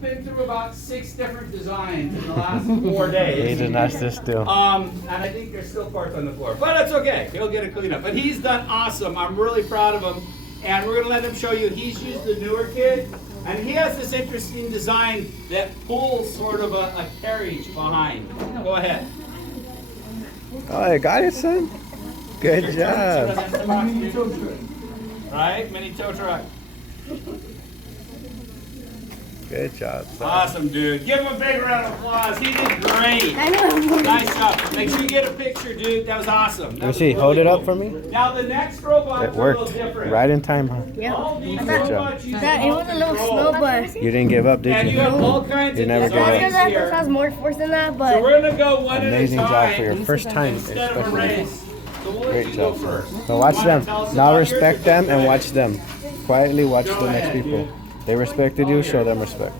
been through about 6 different designs in the last 4 days. He did not sit still. And I think there's still parts on the floor, but that's okay. He'll get it cleaned up. But he's done awesome. I'm really proud of him. And we're gonna let him show you. He's used the newer kit, and he has this interesting design that pulls sort of a carriage behind. Go ahead. Oh, I got it, son. Good job. Right? Mini tow truck. Good job, son. Awesome, dude. Give him a big round of applause. He did great. I know. Nice job. Make sure you get a picture, dude. That was awesome. Let me see. Hold it up for me. Now the next robot It is a little worked. different. Right in time, huh? Yeah. All these Good job. robots use That, it was a little slow, but You didn't give up, did and you you? have all kinds You of never gave up. designs that here. has more force than that, So but we're gonna go one Amazing at a job time for your first time, instead of a especially. race. So we'll let Great you go job. first. So watch You them. wanna tell us Now about respect yours? them Go and ahead. watch them. Quietly watch Go the next ahead, people. dude. They respected you, show them respect.